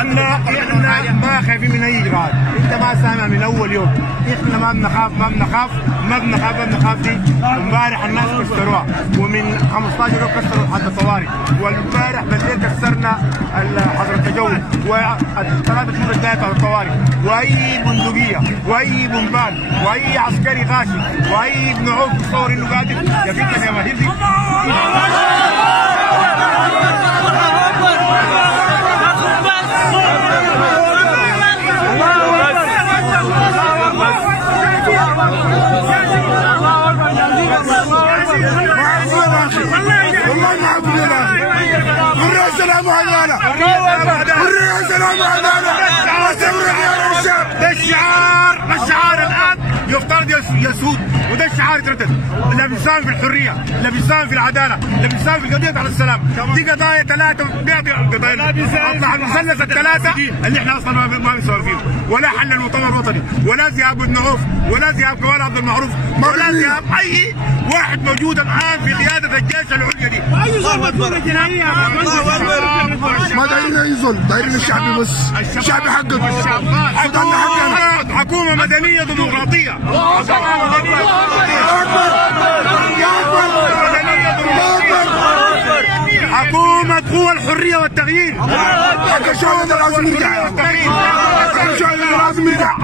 احنا ما خايفين من اي اجراءات، انت ما سامع من اول يوم، احنا ما بنخاف دي. امبارح الناس كسروها، ومن 15 يوم كسروا حد الطوارئ، والامبارح بالليل كسرنا حظر التجول، والثلاثة شهور الجاية بتاعت الطوارئ، واي بندقية واي بومبان واي عسكري غاشي واي ابن عوف يصور انه قادر يفيدنا يا مهدي. والله ما عبد الله حرية السلام علينا، حرية السلام علينا. ده الشعار الان يفترض يسود، وده الشعار يتردد. لا بيساهم في الحريه، لا بيساهم في العداله، لا بيساهم في القضيه على السلام. دي قضايا ثلاثه بيعطي قضايا اطلع المثلث الثلاثه اللي احنا اصلا ما بنسولف فيهم، ولا حل المؤتمر الوطني، ولا ذهاب ابن عوف، ولا ذهاب كمال عبد المعروف، ولا ذهاب اي واحد موجود الان في قياده الجيش العليا دي. اي ظلم جنائيه ما دايرين اي ظلم، دايرين الشعب بس، الشعب يحقق، حكومه مدنيه ديمقراطيه، حكومة قوى الحرية والتغيير. حق الشعب لازم يرجع، حق الشعب لازم يرجع.